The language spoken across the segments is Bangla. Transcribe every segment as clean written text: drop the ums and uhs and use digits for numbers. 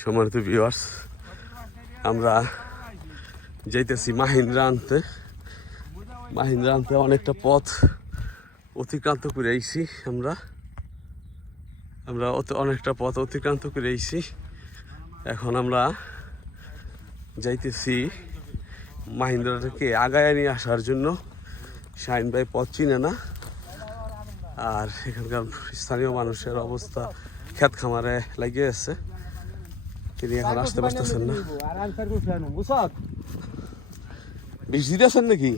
সম্মানিত ভিউয়ার্স, আমরা যাইতেছি মাহিন্দ্রা আনতে অনেকটা পথ অতিক্রান্ত করে আইছি। আমরা অনেকটা পথ অতিক্রান্ত করে আইছি। এখন আমরা যাইতেছি মাহিন্দ্রাটাকে আগায় নিয়ে আসার জন্য। শাহিন ভাই পথ চিনে না, আর এখানকার স্থানীয় মানুষের অবস্থা ক্ষেত খামারে লাগিয়ে আছে, তিনি এখন আসতে পারতেছেন না। বিষ দিতেছেন নাকি?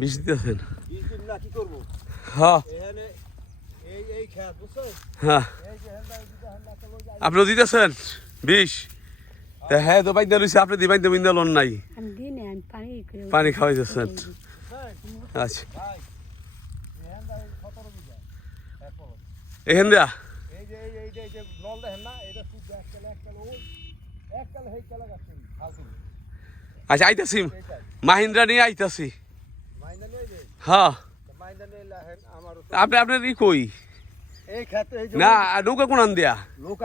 বিষ দিতেছেন? হ্যাঁ হ্যাঁ, আপনিও দিতেছেন বিষ? হ্যাঁ, তো বাইন্দা রয়েছে, আপনি দি বাইন্দা বিন্দা লন নাই, পানি খাওয়াই দিচ্ছেন। আচ্ছা, এখান দিয়া আচ্ছা আইতাছি, মাহিন্দ্রা নিয়ে আইতাছি। হ্যাঁ, আপনার ই কই না নৌকা কোন আন দিয়া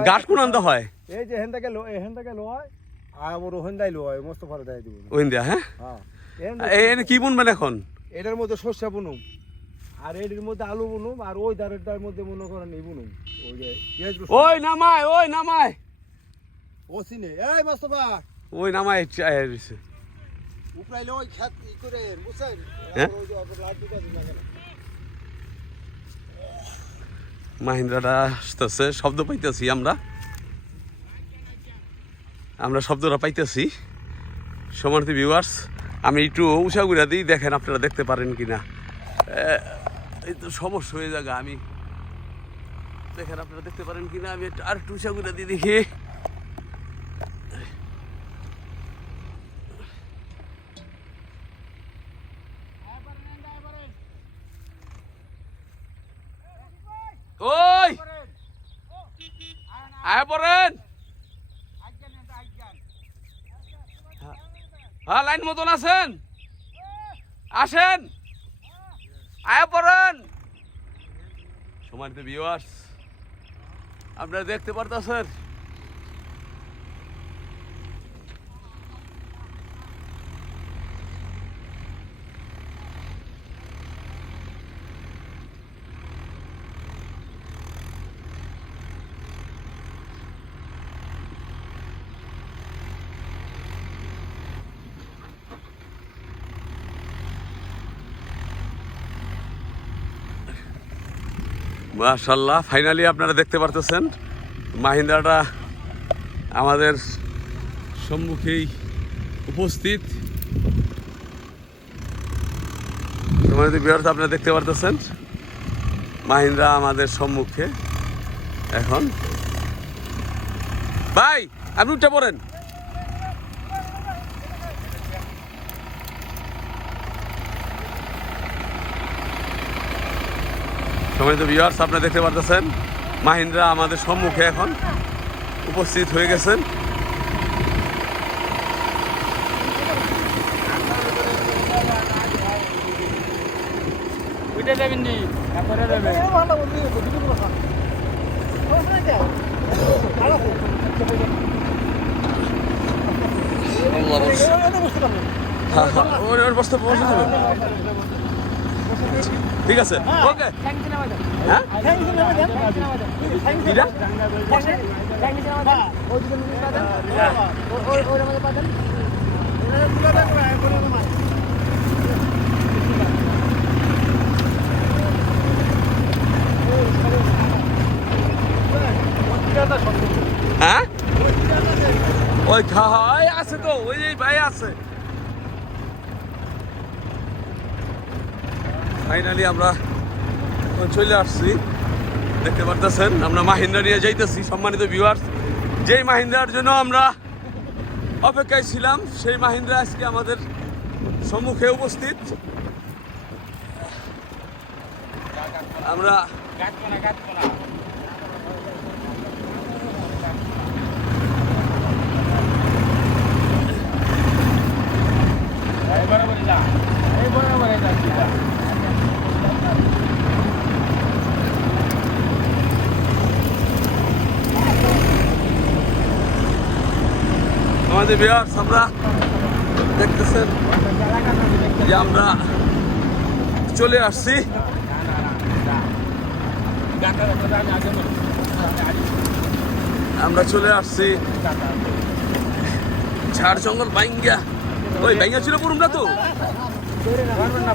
গাছ কোন আনতে হয়? এই যে হেন থেকে লো হয় আর ওখান দাই লো হয় মস্ত ভালো দাই দিব ওখান দিয়া। হ্যাঁ, এই কি বুনবেন এখন? এটার মধ্যে শস্য বুনুম, আর এর মধ্যে আলু বুনুম, আর ওই দারের মধ্যে মনে করেন এই বুনুম। ওই যে ওই নামায় ও সিনে এই মোস্তফা ওই নামায় রইছে উপরাইলে ওই খেত ই করে বুঝছেন। হ্যাঁ, ওই যে আপনার লাইট দিতে দিন না। মাহিন্দ্রাটা আসতেছে, শব্দ পাইতেছি আমরা শব্দটা পাইতেছি। সম্মানিত ভিউয়ার্স, আমি একটু উষা ঘুরা দিই, দেখেন আপনারা দেখতে পারেন কিনা। এই তো সমস্যা হয়ে যাবে, আমি দেখেন আপনারা দেখতে পারেন কিনা। আমি আর একটু উষা ঘুরা দিই, দেখি। ওই আয় পড়েন, হ্যাঁ লাইন মতন আছেন, আসেন আয় পড়েন। সম্মানিত ভিউয়ার্স, আপনারা দেখতে পারতেছেন মাশাআল্লাহ। ফাইনালি আপনারা দেখতে পারতেছেন মাহিন্দ্রাটা আমাদের সম্মুখেই উপস্থিত। সম্মানিত ভিউয়ার্স, আপনারা দেখতে পারতেছেন মাহিন্দ্রা আমাদের সম্মুখে। এখন ভাই আপনি উঠে পড়েন। সম্মানিত ভিউয়ার্স, আপনারা দেখতে পারতেছেন মাহিন্দ্রা আমাদের সম্মুখে এখন উপস্থিত হয়ে গেছেন। ঠিক আছে, ওকে। হ্যাঁ, ওই খাওয়াই আছে তো, ওই ভাই আছে। ফাইনালি আমরা চলে আসছি, দেখতে পারতেছেন আমরা মাহিন্দ্রা নিয়ে যাইতেছি। সম্মানিত ভিউয়ার্স, যেই মাহিন্দ্রার জন্য আমরা অপেক্ষায় ছিলাম, সেই মাহিন্দ্রা আজকে আমাদের সম্মুখে উপস্থিত। আমরা আমাদের ভিউয়ার্স আমরা দেখতেছেন যে আমরা চলে আসছি ঝাড় জঙ্গল বাইঙ্গা ওই বাইঙ্গা ছিল পুরুম না তো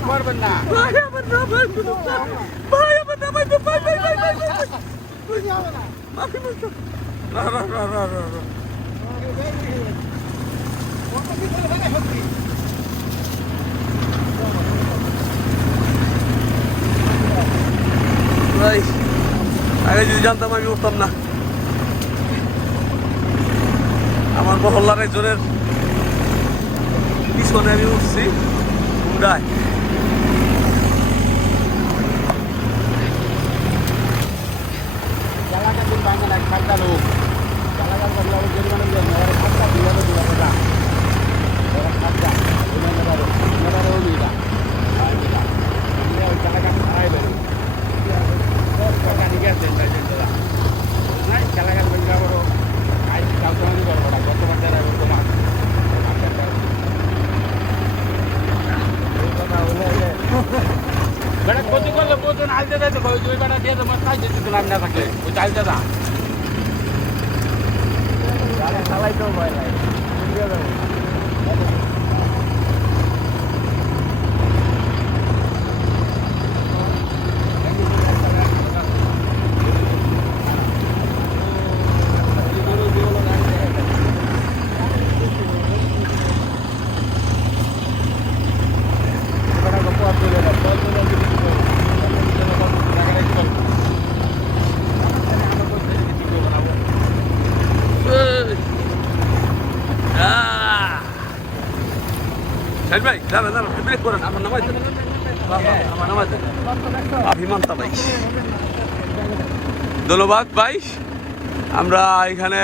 পারবেন না ভাই আমার না ভাই ভাই আমার না ভাই ভাই ভাই ভাই ভাই মাফি বলতো না না না না না ভাই আগে যদি জানতাম আমি উঠতাম না আমার মহল্লার একজনের পিছনে আমি উঠছি হুন্ডায় ক্ষতি করলে প্রচুর আলতে দেয় তো ওই বেটা দিয়ে তো আমার কাজ দিতে দিলাম না থাকলে ওই চালতে দা চালাইতেও ভয় লাগে ভাই দাঁড়া দাঁড়া ব্রেক করেন আমার নামাই দেন আমার নামাই দেন অভিমানতা ভাই ধন্যবাদ ভাই আমরা এখানে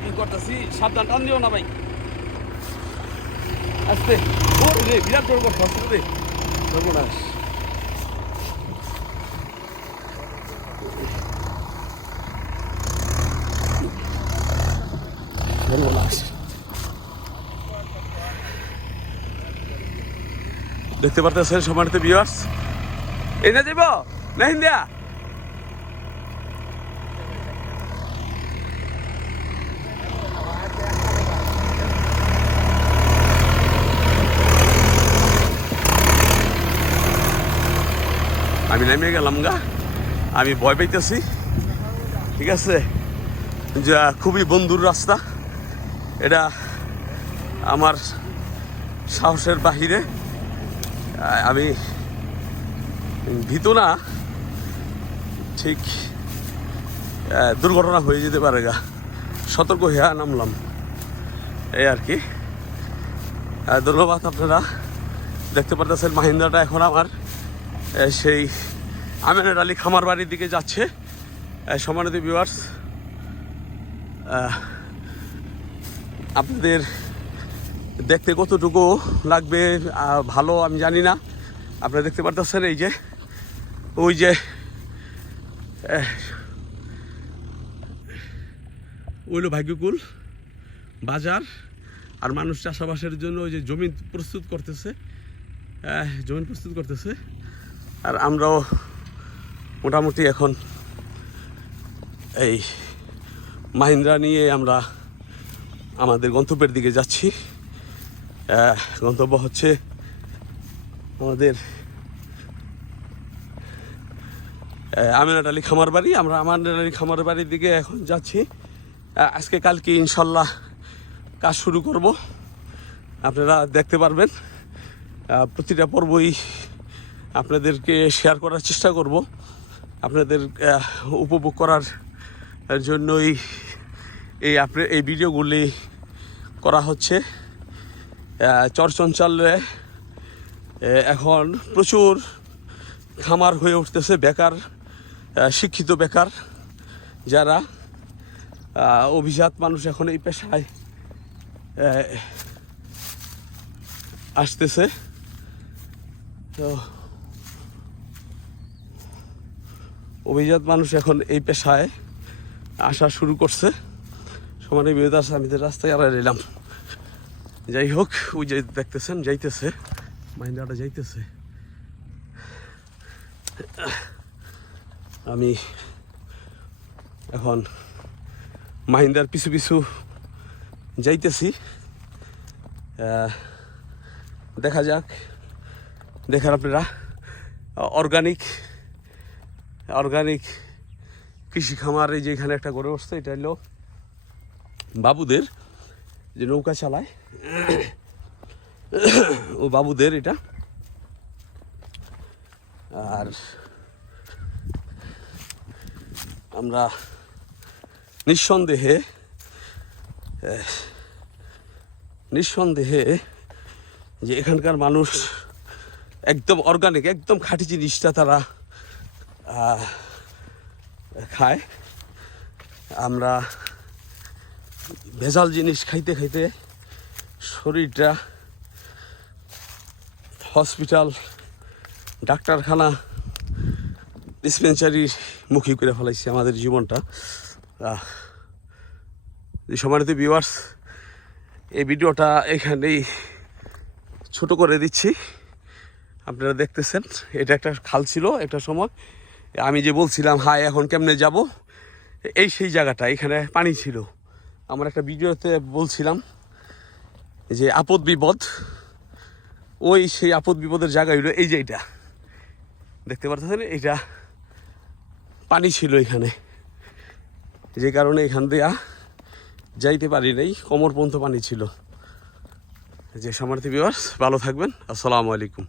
ই করতেছি সাবধান টান দিও না ভাই আস্তে ওর রে বিরাট বড় কথা রে সর্বনাশ সর্বনাশ দেখতে পারতেছেন সম্মানিত ভিউয়ার্স এনে যাব না হিন্দিয়া আমি নেমে গেলাম গা আমি ভয় পাইতেছি ঠিক আছে যা খুবই বন্ধুর রাস্তা এটা আমার সাহসের বাহিরে আমি ভীত না ঠিক দুর্ঘটনা হয়ে যেতে পারে গা সতর্ক হয়ে নামলাম এই আর কি ধন্যবাদ আপনারা দেখতে পারতেছেন মাহিন্দ্রাটা এখন আমার সেই আমিনের আলী খামার বাড়ির দিকে যাচ্ছে সম্মানিত ভিউয়ার্স আপনাদের দেখতে কতটুকু লাগবে ভালো আমি জানি না আপনারা দেখতে পারতেছেন এই যে ওই যে ওইলো ভাগ্যকুল বাজার আর মানুষ চাষাবাসের জন্য ওই যে জমি প্রস্তুত করতেছে আর আমরাও মোটামুটি এখন এই মাহিন্দ্রা নিয়ে আমরা আমাদের গন্তব্যের দিকে যাচ্ছি গন্তব্য হচ্ছে আমাদের আমিনাত আলী খামার বাড়ি আমরা আমিনাত আলী খামার বাড়ির দিকে এখন যাচ্ছি আজকে কালকে ইনশাল্লাহ কাজ শুরু করব আপনারা দেখতে পারবেন প্রতিটা পর্বই আপনাদেরকে শেয়ার করার চেষ্টা করব আপনাদের উপভোগ করার জন্যই এই ভিডিওগুলি করা হচ্ছে চরচঞ্চলে এখন প্রচুর খামার হয়ে উঠতেছে বেকার শিক্ষিত বেকার যারা অভিজাত মানুষ এখন এই পেশায় আসতেছে তো অভিজাত মানুষ এখন এই পেশায় আসা শুরু করছে সমানে বিরোধাস আমি তো রাস্তায় আড়াই এলাম। যাই হোক, ওই যে দেখতেছেন যাইতেছে, মাহিন্দ্রাটা যাইতেছে। আমি এখন মাহিন্দ্রার পিছু পিছু যাইতেছি। দেখা যাক, দেখেন আপনারা অর্গানিক কৃষি খামার এই যে এখানে একটা গড়ে উঠছে। এটা হলো বাবুদের, যে নৌকা চালায় ও বাবুদের এটা। আর আমরা নিঃসন্দেহে যে এখানকার মানুষ একদম অর্গানিক, একদম খাঁটি জিনিসটা তারা খায়। আমরা ভেজাল জিনিস খাইতে খাইতে শরীরটা হসপিটাল, ডাক্তারখানা, ডিসপেন্সারির মুখী করে ফেলাইছি আমাদের জীবনটা। সম্মানিত ভিউয়ার্স, এই ভিডিওটা এখানেই ছোট করে দিচ্ছি। আপনারা দেখতেছেন এটা একটা খাল ছিল একটা সময়, আমি যে বলছিলাম হাই এখন কেমনে যাব, এই সেই জায়গাটা, এখানে পানি ছিল। আমার একটা ভিডিওতে বলছিলাম যে আপদ বিপদ, ওই সেই আপদ বিপদের জায়গা হইলো এই যে এটা দেখতে পাচ্ছেন, এইটা পানি ছিল এখানে, যে কারণে এখান দিয়ে যাইতে পারি নাই, কোমর পর্যন্ত পানি ছিল। যে সম্মানিত ভিউয়ার্স, ভালো থাকবেন, আসসালামু আলাইকুম।